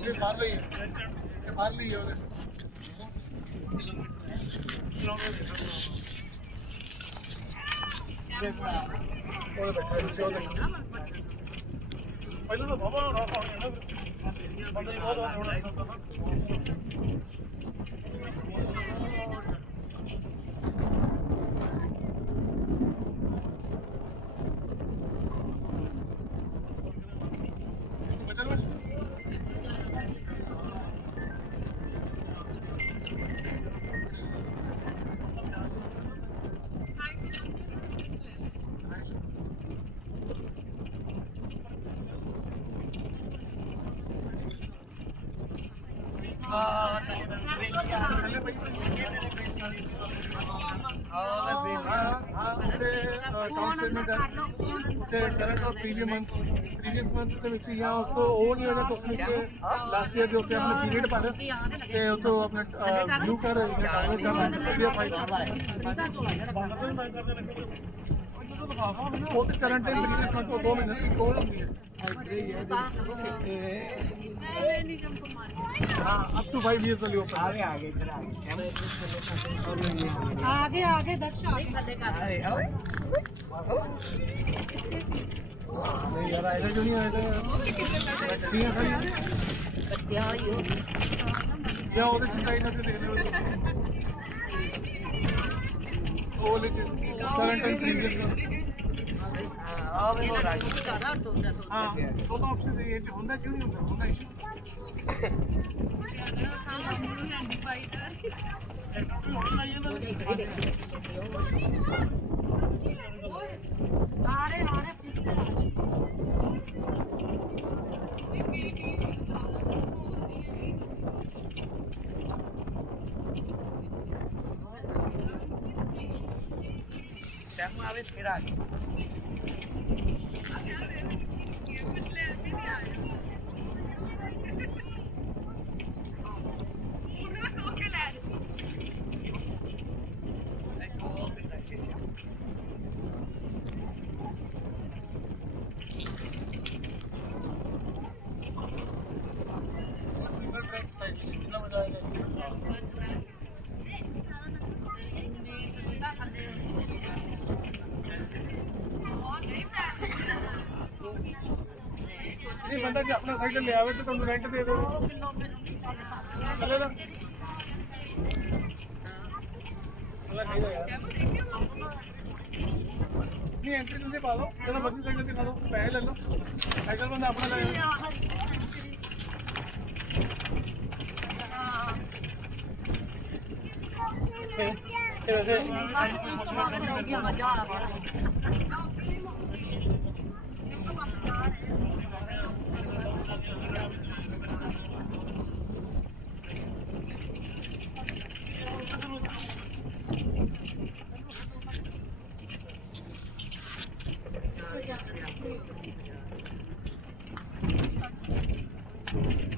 ये मार ली है, ये मार ली है उधर। पहले तो बाबा ना बंदे बहुत होना करंट और प्रीवियस मंथ ਦੇ ਵਿੱਚ ਜਾਂ ਉਸ ਤੋਂ ਉਹ ਨਹੀਂ ਹੋਣਾ ਕੁਛ ਵਿੱਚ ਲਾਸਟ ਈਅਰ ਦੇ ਉੱਤੇ ਆਪਣੇ ਪੀਰੀਅਡ ਪਰ ਤੇ ਉਹ ਤੋਂ ਆਪਣੇ ਬਲੂ ਕਰ ਡਾਊਨਲੋਡ ਕਰਨਾ ਵਧੀਆ ਫਾਈਲ ਉਹ ਤੇ ਕਰੰਟ ਐਂਡ ਪ੍ਰੀਵੀਅਸ ਮੰਥ ਉਹ 2 ਮਹੀਨੇ ਦੀ ਕੋਲ ਹੁੰਦੀ है हाँ up to 5 years वाली ओपन आगे दक्ष नहीं यार ऐसा क्यों नहीं आएगा बच्चियां खड़ी बच्चियां ही हो क्या ਉਹਦੇ ਚਿੰਤਾਈ ਨਾ ਤੇ ਦੇਖ ਲਿਓ ਉਹ ਲੈ ਕਰੰਟ ਐਂਡ ਪ੍ਰੀਵੀਅਸ ਆਵੇ ਉਹ ਰਾਜ ਹਾਂ ਦੋ ਆਪਸ਼ਨ ਇਹ ਚ ਹੁੰਦਾ ਕਿਉਂ ਨਹੀਂ ਹੁੰਦਾ ਇਸ਼ੂ आ रहे फिर आगे सिंगल ट्रैक साइड कितना मजा आएगा नहीं बंदा जो अपना साइकिल ले आवे तो तुम रेंट दे दो चलेगा नहीं एंट्री तुझे पा लो चलो मर्जी साइकिल दिखा दो पैसे ले लो साइकिल बंदा अपना ले मजा आ गया Thank you.